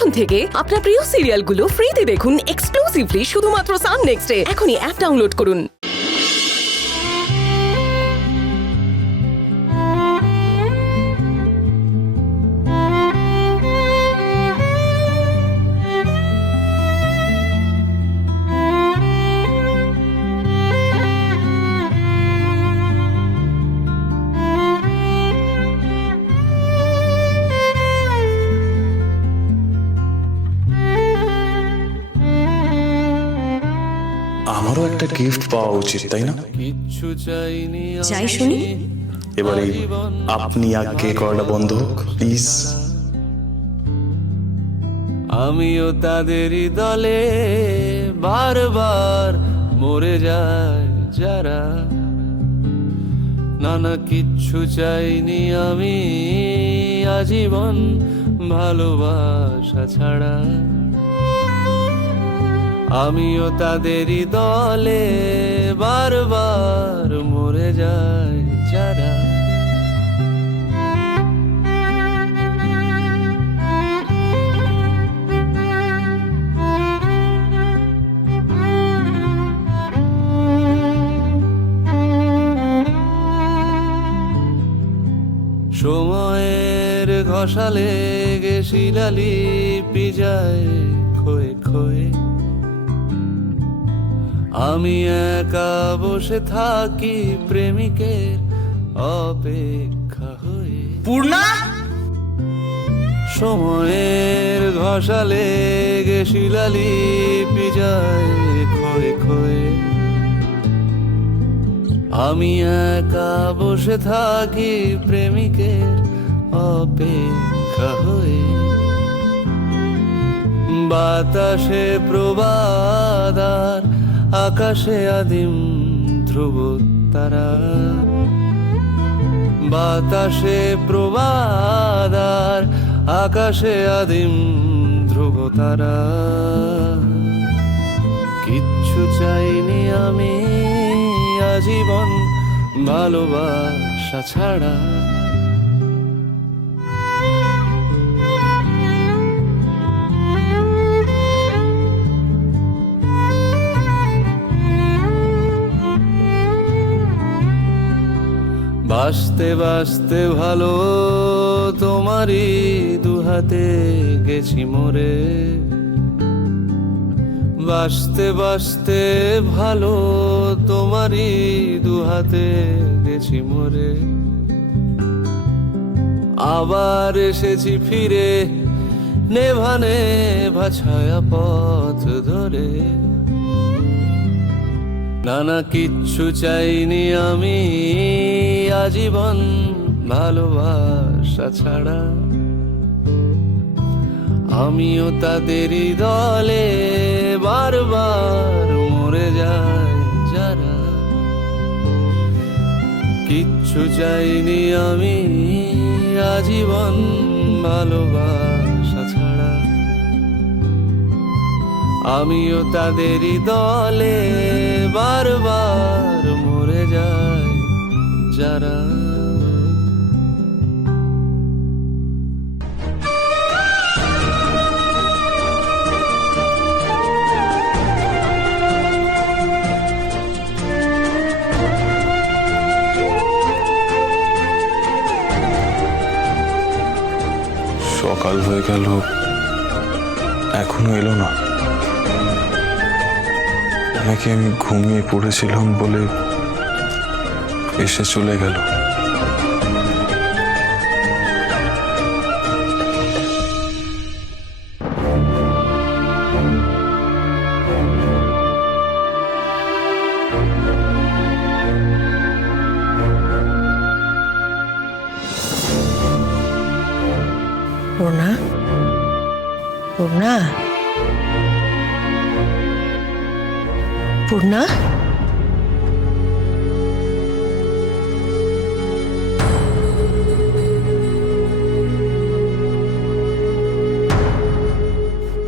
এখন থেকে আপনার প্রিয় সিরিয়ালগুলো ফ্রিতে দেখুন এক্সক্লুসিভলি শুধুমাত্র সান নেক্সটে। এখনই অ্যাপ ডাউনলোড করুন। আমারও একটা গিফট পাওয়া উচিত, তাই না? যাই শুনি। এবারে আপনি আগে করাটা বন্ধ হোক প্লিজ। আমিও তাদেরই দলে বারবার মরে যায় যারা, নানা কিচ্ছু চাইনি আমি আজীবন ভালোবাসা ছাড়া। আমিও তাদেরই দলে বারবার মরে যায় যারা। সময়ের ঘষালে গেছিলালি পিজায় খয়ে খয়ে, আমি একা বসে থাকি প্রেমিকের অপেক্ষা হয়ে। পূর্ণা, সময়ের ঘষালে গেছিলালি পিজায় খয়ে খয়ে, আমি একা বসে থাকি প্রেমিকের অপেক্ষা হয়ে। বাতাসে প্রবাদার আকাশে আদিম ধ্রুব তারা, বাতাসে প্রবাদার আকাশে আদিম ধ্রুব তারা। কিচ্ছু চাইনি আমি আজীবন ভালোবাসা ছাড়া। বাঁচতে বাঁচতে ভালো তোমারই দুহাতে গেছি মরে, বাঁচতে বাঁচতে ভালো তোমারই দুহাতে গেছি মরে। আবার এসেছি ফিরে নেভা নেভা ছায়া পথ ধরে, নানা কিচ্ছু চাইনি আমি আজীবন ভালোবাসা ছাড়া। আমিও তাদেরই দলে বারবার মরে যায় যারা। কিচ্ছু চাইনি আমি আজীবন ভালোবাসা ছাড়া। আমিও তাদেরই দলে বারবার মরে যায় যারা। সকাল হয়ে গেল, এখনো এলো না। নাকি আমি ঘুমিয়ে পড়েছিলাম বলে এসে চলে গেল। পূর্ণা, পূর্ণা, পূর্ণা,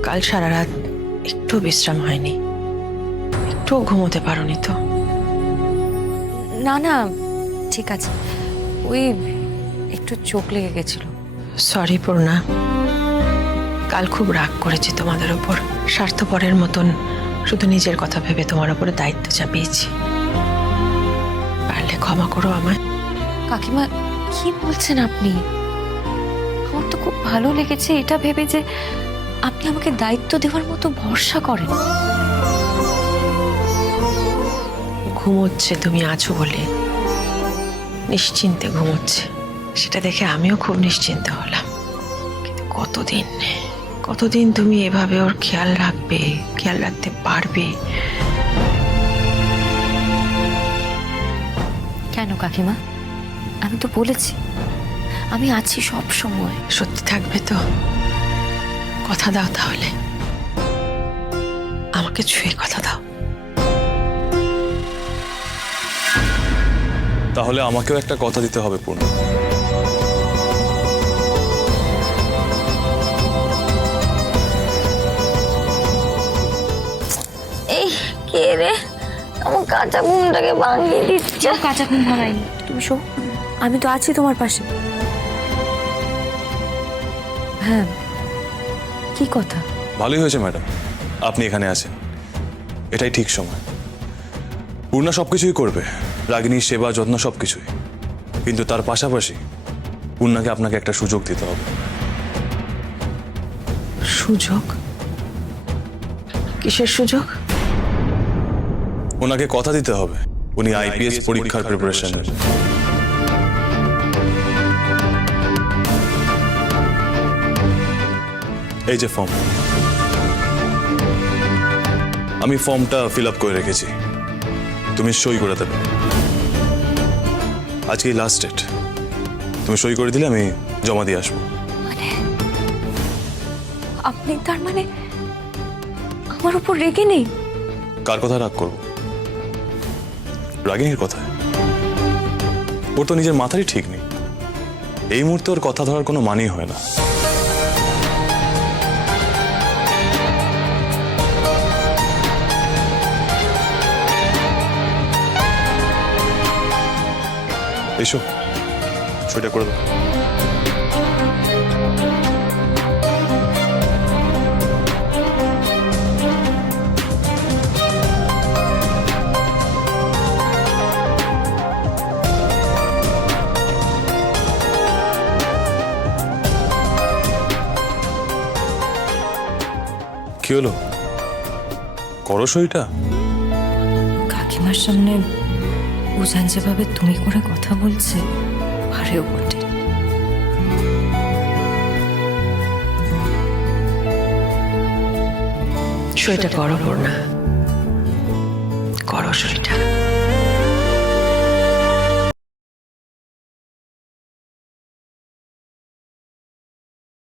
কাল সারা রাত একটু বিশ্রাম হয়নি, একটু ঘুমোতে পারোনি তো? না না, ঠিক আছে, ওই একটু চোখ লেগে গেছিল। সরি পূর্ণা, কাল খুব রাগ করেছি তোমাদের ওপর, স্বার্থপরের মতন শুধু নিজের কথা ভেবে তোমার ওপরে দায়িত্ব চাপিয়েছি। পারলে ক্ষমা করো আমায়। কাকিমা কি বলছেন আপনি? আমার তো খুব ভালো লেগেছে এটা ভেবে যে আপনি আমাকে দায়িত্ব দেওয়ার মতো ভরসা করেন। ঘুমোচ্ছে তুমি আছো বলে, নিশ্চিন্তে ঘুমোচ্ছে, সেটা দেখে আমিও খুব নিশ্চিন্ত হলাম। কিন্তু কতদিন তুমি এভাবে ওর খেয়াল রাখতে পারবে? কেন কাকিমা? আমি তো বলেছি আমি আছি সব সময়। সত্যি থাকবে তো? কথা দাও তাহলে, আমাকে ছুঁয়ে কথা দাও। তাহলে আমাকেও একটা কথা দিতে হবে পূর্ণ। এই কে রে আমার কাঁচা ঘুমটাকে ভাঙিয়ে দিচ্ছে? কাঁচা ঘুম ভাঙাইনি, তুমি শো, আমি তো আছি তোমার পাশে। হ্যাঁ, কি কথা? ভালোই হয়েছে ম্যাডাম আপনি এখানে আছেন, এটাই ঠিক সময়। পূর্ণা সবকিছুই করবে, রাগিনীর সেবা যত্ন সবকিছুই, কিন্তু তার পাশাপাশি পূর্ণাকে আপনাকে একটা সুযোগ দিতে হবে। সুযোগ? কিসের সুযোগ? ওনাকে কথা দিতে হবে উনি আইপিএস পরীক্ষার প্রিপারেশন নেবেন। এই যে ফর্ম, আমি ফর্মটা ফিল আপ করে রেখেছি, তুমি সই করে দেবে। আজকেই লাস্ট ডেট, তুমি সই করে দিলে আমি জমা দিয়ে আসবো। মানে আপনি তার মানে আমার উপর রেগে নেই? কার কথা রাগ করবো? রাগিনীর কথা। ওর তো নিজের মাথারই ঠিক নেই, এই মুহূর্তে ওর কথা ধরার কোনো মানেই হয় না। এসো সেটা করে দাও। কি হলো, করো সইটা? কাকিমার সামনে বুঝান যেভাবে তুমি করে কথা বলছে, পারেও বটে। সইটা করো পূর্ণা, করো সইটা।